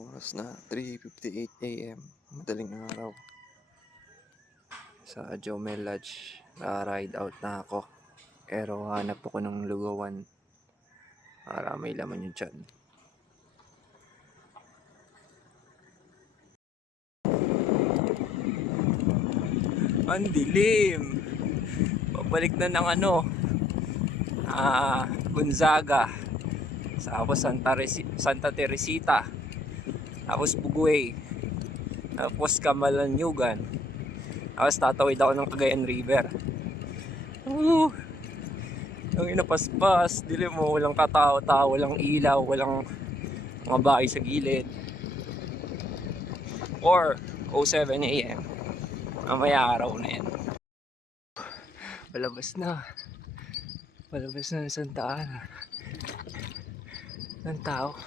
Oras na 3:58 AM, madaling araw. Sa Jomel Lodge, ride out na ako. Pero hanap ako ng lugawan para may laman yung tiyan. Ang dilim! Pabalik na ng Gonzaga. Tapos Santa Teresita. Tapos Buguay. Tapos Camalanyugan. Tapos tatawid ako ng Cagayan River. Ang inapaspas, dilim mo, walang katao-tao, walang ilaw, walang mga bahay sa gilid. 4:07 AM. Mamaya araw na yan. Palabas na ng Santa Ana ng tao.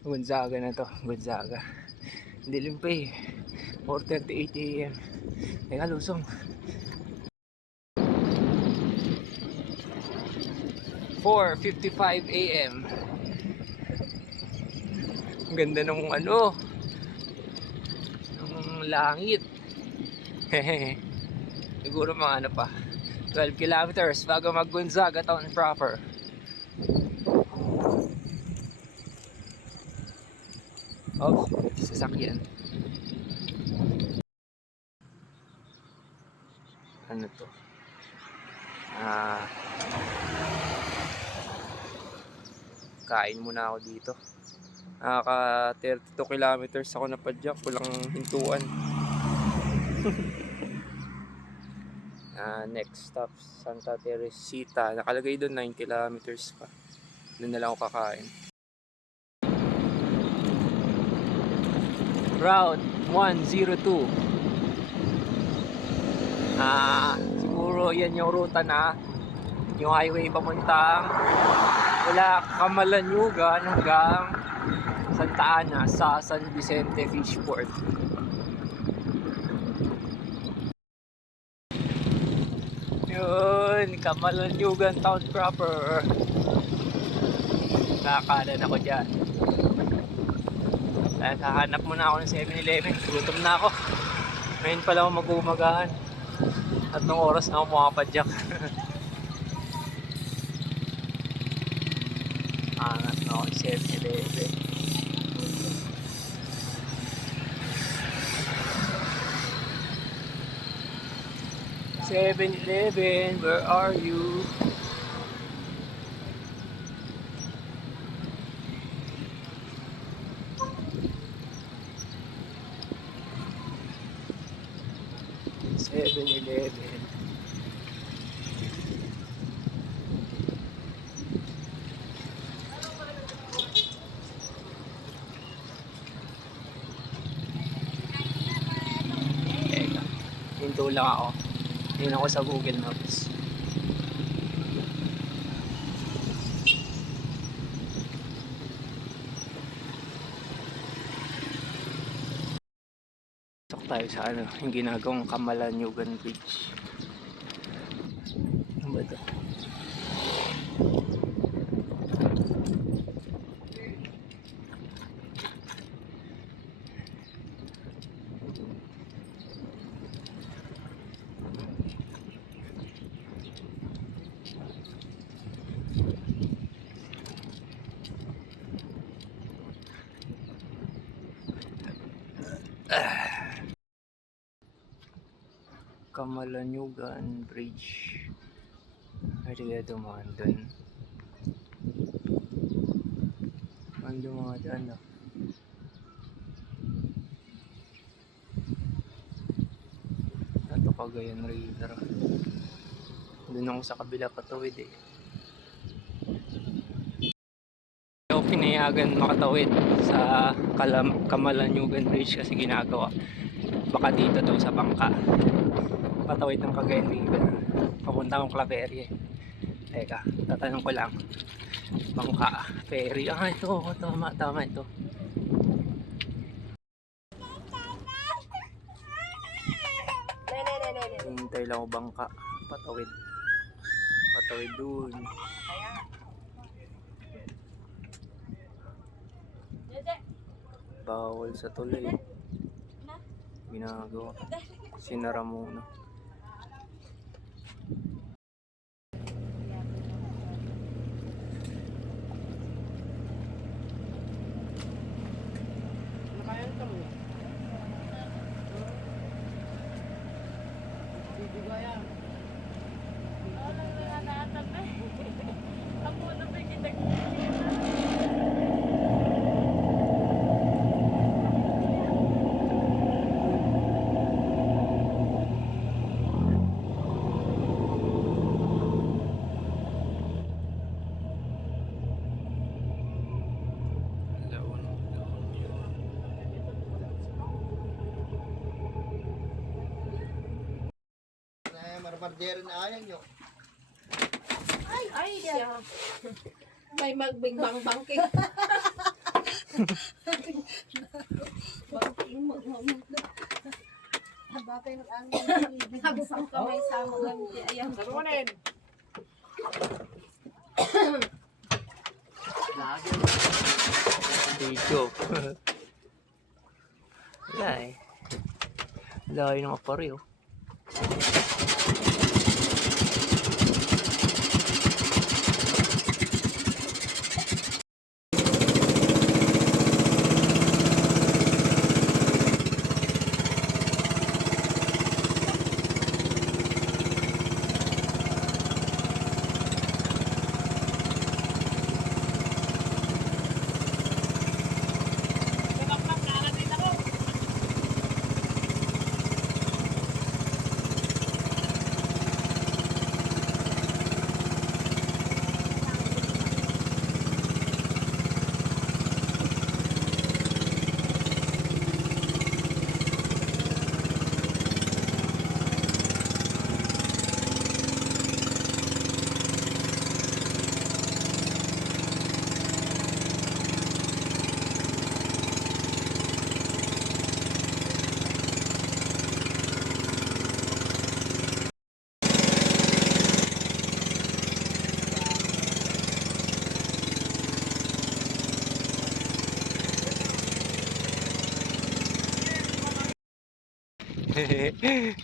Gonzaga na to, Gonzaga. Dilim pa eh. 4:38 AM. Teka, lusong. 4:55 AM. Ang ganda ng ng langit. Siguro mga pa 12 kilometers bago mag Gonzaga town proper. Oh, sasakyan. Ano to? Kain muna ako dito. Naka 32 kilometers ako napadyak, walang hintuan. Next stop Santa Teresita. Nakalagay doon 9 kilometers pa. Doon na lang ako kakain. Route 102. Siguro yan yung ruta na yung highway papuntang mula Camalanyugan hanggang Santa Ana sa San Vicente Fishport. Yun, Camalanyugan town proper. Nakakalan ako dyan. Hahanap muna ako ng 7-Eleven. Gutom na ako. Ngayon pala ako mag-umagahan. At nung oras na ako makapadyak. Hanap na ako ng 7-Eleven. Where are you? Teka, hinto lang ako. Tingnan ako sa Google Maps. Pasok tayo sa yung ginagawang Camalanyugan Bridge. Ano ba ito? Camalanyugan Bridge. Ay, kaya dumaan doon. Ang dumaan doon, no? Ito Cagayan River. Doon ako sa kabila patawid eh. Ako pinayagan makatawid sa Camalanyugan Bridge kasi ginagawa. Baka dito daw sa bangka. Patawid ng Cagayan River. Papunta akong Claveria. Teka, tatanong ko lang. Bangka, ferry. Ito. Tama ito. Hintay lang ako bangka. Patawid dun. Bawal sa tulay. Ginagawa. Sinara muna. Marbardero na ayaw nyo. Ay, siya. May magbingbang bangking. Bangking mo. Batay ng ano. Habang kamay sa mo ganti. Ayan. Sarunin! Lagi. Video. Wala eh. Layo ng apareo.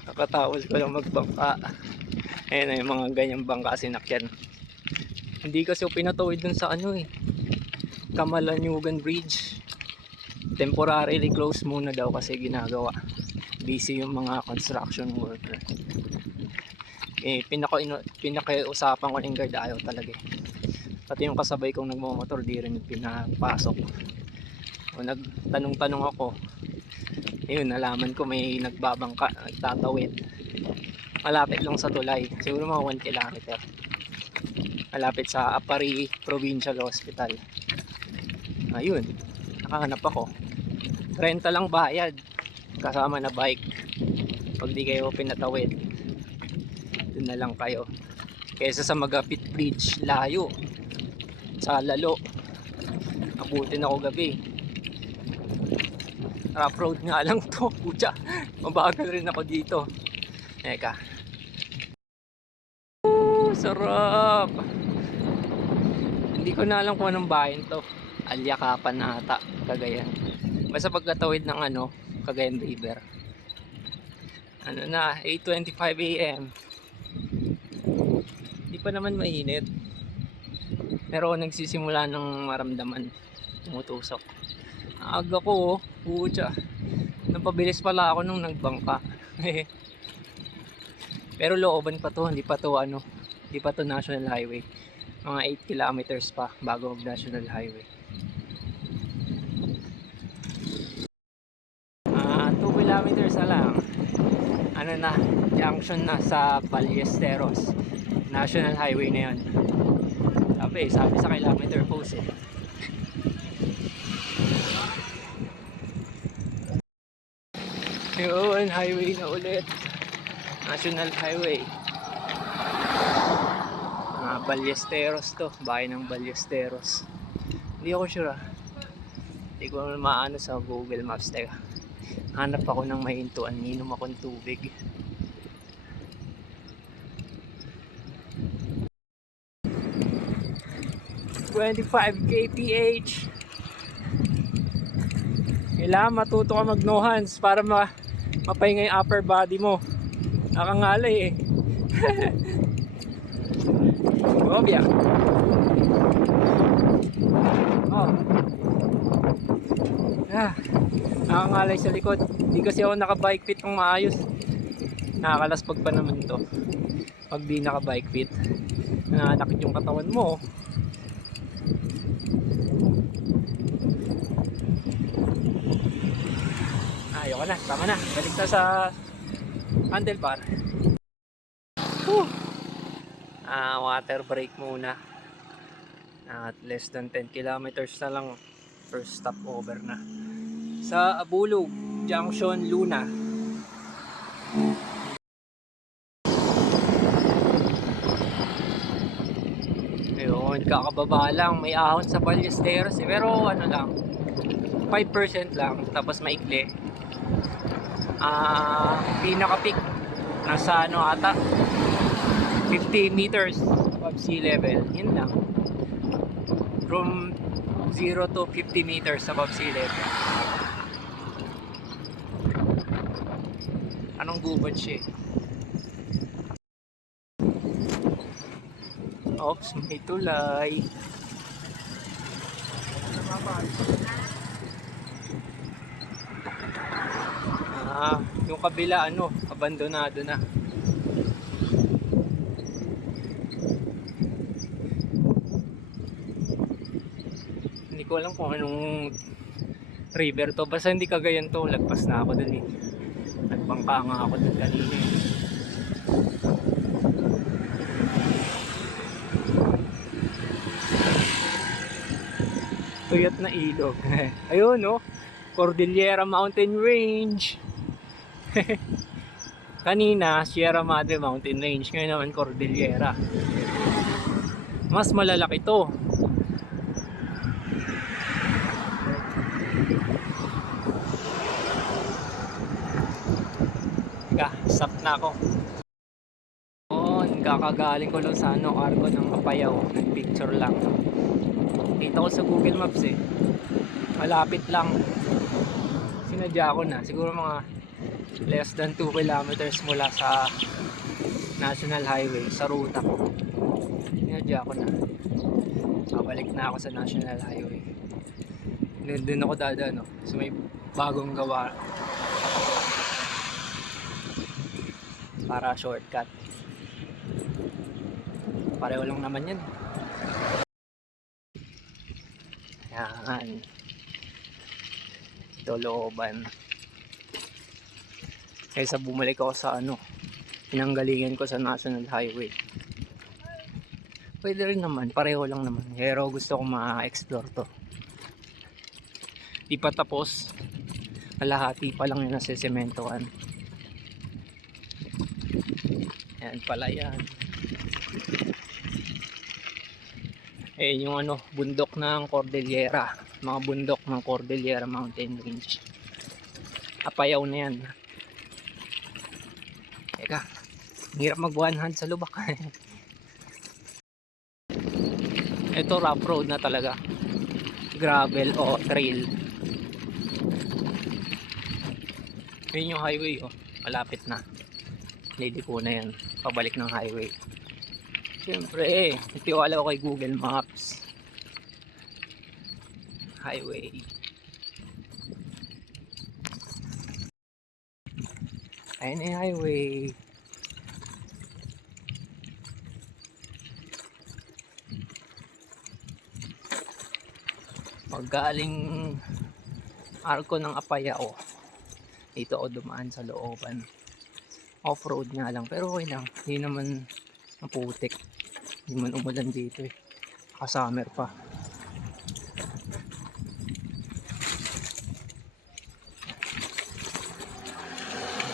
Nakatapos ko lang magbangka. Ayan na yung mga ganyang bangka sinakyan. Hindi kasi ako pinatawid dun sa ano eh, Kamalanyugan Bridge. Temporarily closed muna daw kasi ginagawa. Busy yung mga construction worker. Eh, pinakausapan ko ng guard, ayaw talaga eh. Pati yung kasabay kong nagmamotor, di rin pinapasok. O nagtanong-tanong ako. Ayun, nalaman ko may nagbabangka, nagtatawid. Malapit lang sa tulay, siguro mga 1 kilometer. Malapit sa Apari Provincial Hospital. Ayun, nakahanap ako. Renta lang bayad, kasama na bike. Pag di kayo pinatawid, dun na lang kayo. Kaysa sa Magapit Bridge, layo. Sa Lalo, abutin ako gabi. Rough road nga lang to, pucha. Mabagal rin ako dito. Eka. Sarap. Hindi ko na alam kung anong bayan to. Alyakapan na ata, Cagayan. Basta pagkatawid ng ano, Cagayan River. Ano na, 8:25 AM. Hindi pa naman mainit. Pero nagsisimula ng maramdaman. Tumutusok. Aga ko, pucha. Napabilis pala ako nung nagbangka. Pero looban pa to, hindi pa to national highway. Mga 8 kilometers pa bago mag national highway. 2 kilometers na lang. Ano na, junction na sa Ballesteros. National highway na yan. Sabi sa kilometer post eh. Yun, highway na ulit. National highway. Ballesteros to. Bayan ng Ballesteros. Hindi ako sure ah. Hindi ko maano sa Google Maps. Teka. Hanap ako ng mahintuan. Minom akong tubig. ...25 kph. Kailangan matuto ka mag no hands para mapahinga yung upper body mo. Nakangalay eh. Obya. Oh. Nakangalay sa likod. Hindi kasi ako naka-bike fit ng maayos. Nakakalaspag pa naman to. Pag di naka-bike fit, nananakit yung katawan mo. Ayoko na, tama na. Balik na sa handlebar. Water break muna. At less than 10 kilometers na lang. First stop over na. Sa Abulug Junction, Luna. Ayun, kakababa lang. May ahon sa Ballesteros eh. Pero ano lang, 5% lang. Tapos maikli. Pinaka-peak nasa ano ata 50 meters above sea level. Yun lang. From 0 to 50 meters above sea level. Anong gubat siya eh? Oops, may tulay. Yung kabila ano, abandonado na. Hindi ko alam kung anong river to. Basta hindi Cagayan to. Lagpas na ako dun eh. Nagbangka nga ako dun kanina eh. Tuyot na ilog. Ayun no, Cordillera Mountain Range. Kanina Sierra Madre Mountain Range, ngayon naman Cordillera. Mas malalaki to. Stop na ako. Kakagaling ko lang sa ano, Arco ng Apayao. Nag-picture lang. Kita ko sa Google Maps eh. Malapit lang. Sinadya ko na. Siguro mga less than 2 kilometers mula sa National Highway. Sa ruta ko. Sinadya ko na. Babalik na ako sa National Highway. Doon ako dadaan no? So may bagong gawa. Para shortcut. Pareho lang naman yan. Yan. Ito looban. Kaysa bumalik ako sa ano, pinanggalingan ko sa National Highway. Pwede rin naman, pareho lang naman. Pero gusto ko ma-explore to. Di pa tapos. Kalahati pa lang yung nasisementohan. Yan pala yan. Yung ano, bundok ng Cordillera. Mga bundok ng Cordillera Mountain Range. Apayao na yan. Teka, hirap mag one hand sa lubak. Ito rough road na talaga. Gravel o trail. Yun yung highway oh. Malapit na. Lady ko na yan. Pabalik ng highway. Siyempre nagtiwala ko kay Google Maps. Highway. Ayun yung highway. Pag galing Arco ng Apayao, dito ako dumaan sa looban. Off-road nga lang, pero okay lang. Hindi naman maputik. Hindi man umulan dito eh. Summer pa.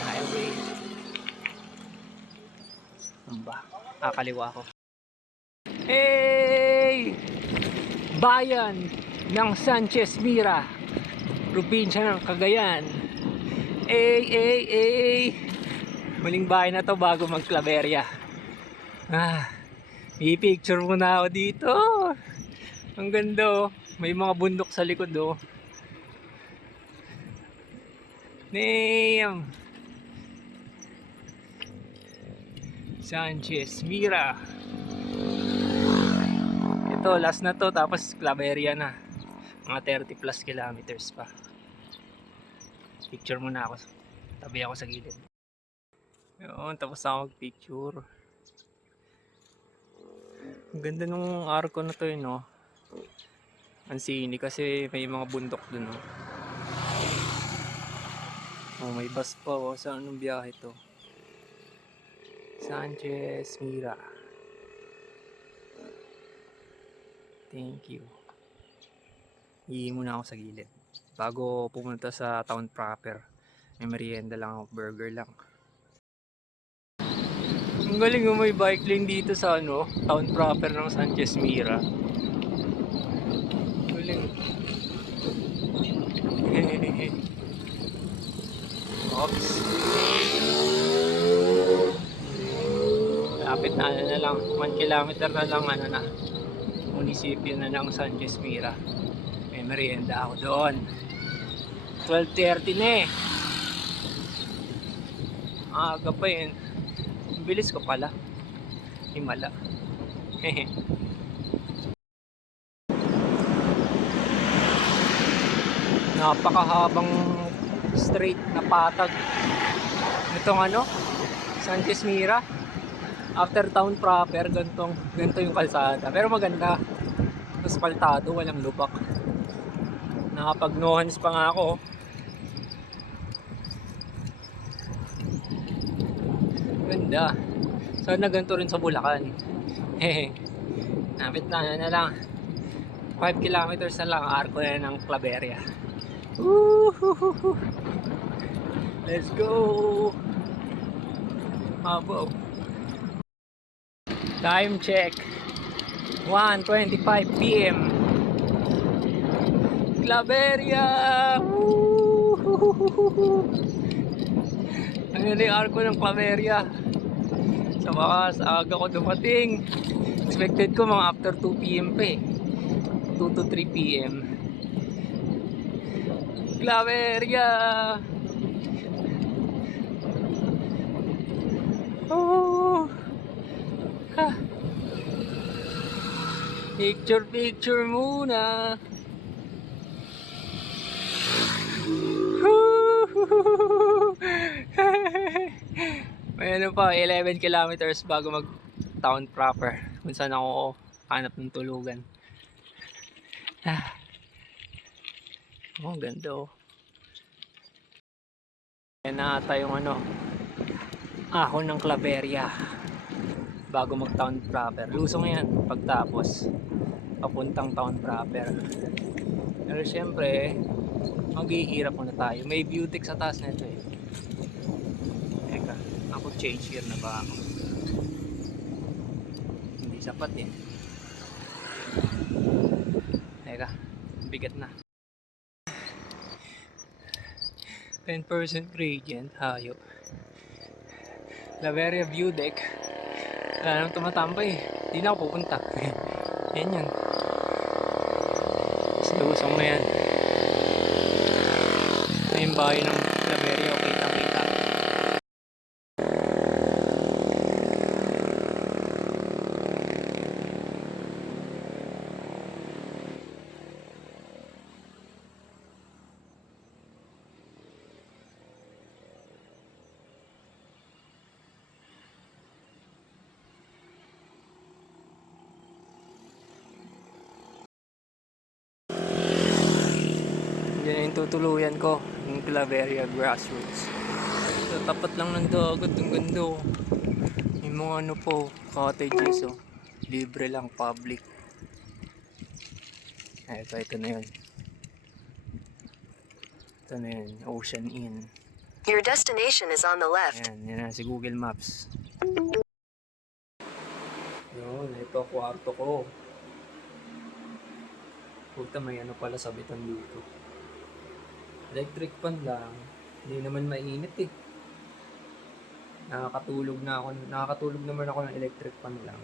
Highway. Ano ba? Kaliwa ko. Hey! Bayan ng Sanchez Mira, probinsya ng Cagayan. Muling bahay na to bago mag Claveria. I-picture muna ako dito. Ang ganda oh. May mga bundok sa likod oh. Damn! Sanchez Mira. Ito, last na to, tapos Claveria na. Mga 30 plus kilometers pa. Picture muna ako. Tabi ako sa gilid. Yun, tapos ako mag-picture. Ang ganda nung arko na to yun, no? Ang scenic kasi may mga bundok dun, no? Oh, may bus pa, oh. Saan anong biyahe to? Sanchez Mira. Thank you. Ihi muna ako sa gilid. Bago pumunta sa town proper. May merienda lang ako, burger lang. Ang galing mo, may bike lane dito sa ano, town proper ng Sanchez Mira. Galing. Oops. Lapit na ano na lang, 1 kilometer na lang ano na. Munisipyo na ng Sanchez Mira. May merienda ako doon. 12:30 na eh. Aga pa yun. Ang bilis ko pala. Himala. Napakahabang straight na patag. Itong ano, Sanchez Mira. After town proper, ganito yung kalsada. Pero maganda. Aspaltado, walang lubak. Nakapag no hands pa nga ako. Ganda. Sana ganito rin sa Bulacan. Napit na lang. 5 kilometers na lang arko na ng Claveria. Woohoo! Let's go! Abo. Time check. 1:25 PM. Claveria! Woohoo! Ano na yung arko ng Claveria? Sa wakas, aga ko dumating. Expected ko mga after 2 PM pa eh. 2 to 3 PM. Claveria! Oh! Ha! Picture muna. May ano pa, 11 kilometers bago mag town proper. Kung saan ako hanap ng tulugan. Oh, ganda oh. Yan na ata yung ano, ahon ng Claveria bago mag town proper. Lusong yan pagtapos papuntang town proper. Pero syempre maghihirap muna tayo. May beauty sa taas nito eh. Teka, ako change gear na ba ako? Hindi sapat eh. Teka, bigat na. 10% gradient, hayop. Claveria view deck. Wala naman tumatambay. Hindi na ako pupunta. Yan yan. Lusong na yan. May yung bahay ng Claveria. Kita-kita. Yan yung tutuluyan ko, yung Claveria Grassroots. So, tapat lang ng dagat, ang ganda oh. Yung mga ano po, cottages oh. Libre lang, public. Ito na yun. Ito na yun, Ocean Inn. Your destination is on the left. Yan na si Google Maps. Yun, ito kwarto ko. Puta, may ano pala sabitan dito. Electric fan lang. Hindi naman mainit eh. Nakakatulog naman ako ng electric fan lang.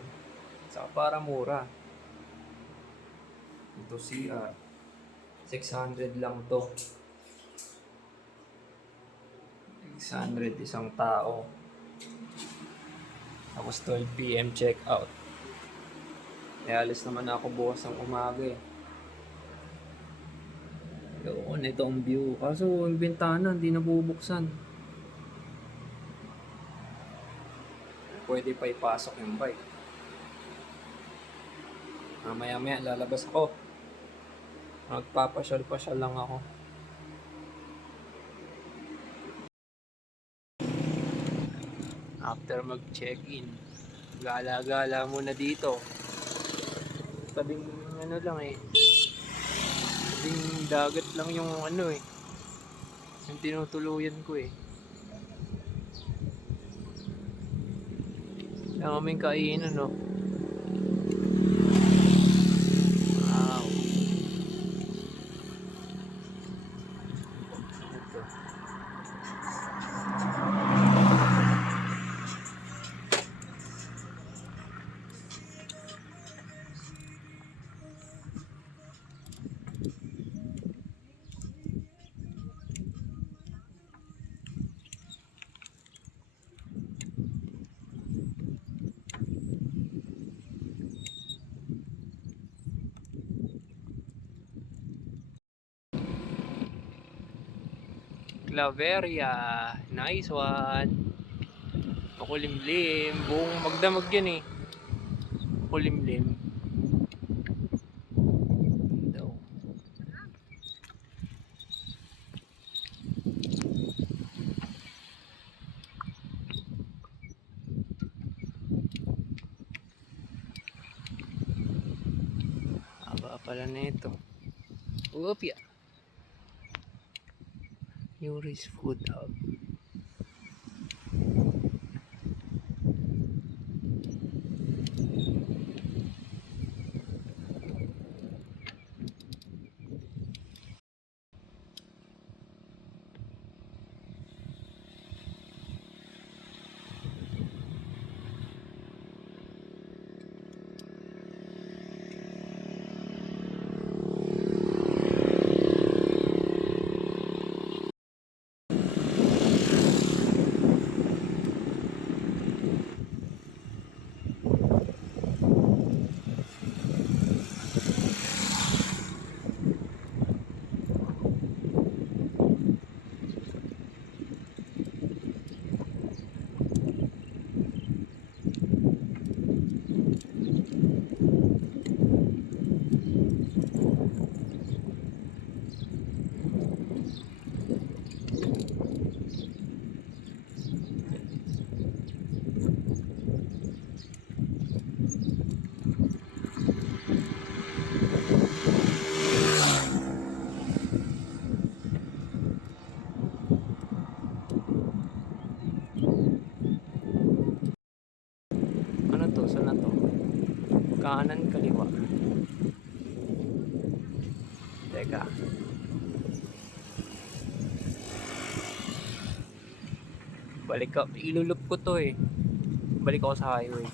Saka para mura. Ito CR. 600 lang to. 600 isang tao. Tapos 12 PM check out. Kaya alis naman ako bukas ng umaga eh. Yun, ito ang view. Kaso yung bintana hindi nabubuksan. Pwede pa ipasok yung bike. Maya-maya lalabas ako. Magpapasyal-pasyal lang ako. After mag-check-in, gala-gala muna dito. Tabing ano lang eh. Tabing dagat lang yung ano eh. Yung tinutuluyan ko eh. Kaya kaming kainan no. Wow. Ito. Claveria. Nice one. Makulimlim. Buong magdamag yan eh. Makulimlim. Daw. Haba pala na ito. Upya. Yuri's Food Hub. Ano to? Saan na to? Kanan, kaliwa. Teka. Balik ka. Ilulup ko to eh. Balik ako sa highway.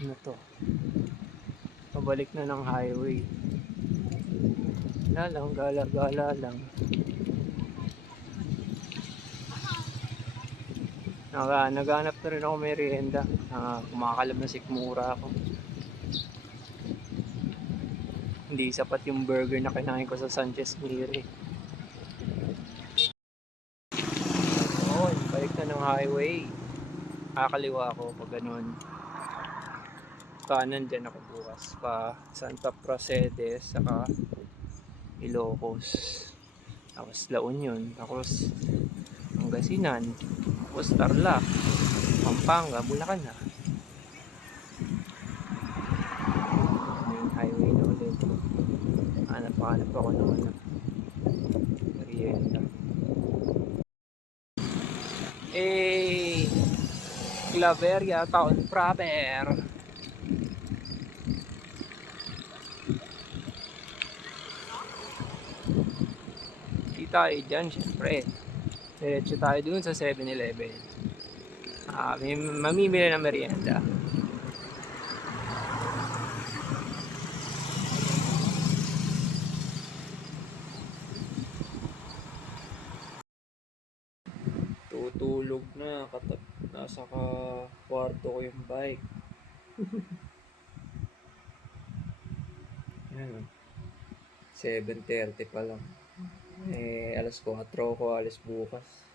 Ano to? Pabalik na ng highway. Wala lang. Gala-gala lang. Naghanap na rin ako merienda. Kumakalab na sikmura ako. Hindi sapat yung burger na kinain ko sa Sanchez Miri. Oo, balik na ng highway. Kakaliwa ako pag ganun. Kanan dyan ako bukas pa Santa Prasedes saka Ilocos. Tapos La Union. Tapos Pangasinan. Tapos Tarlac. Pampanga. Bulacan na. Main highway na ulit. Hanap ako ng merienda. Claveria Town proper. Di tayo dyan syempre. Diretso tayo dun sa 7-Eleven. Mamimili ng merienda. Tutulog na. Nasa kwarto ko yung bike. Yan. 7:30 pa lang. Alas 4 ko alis bukas.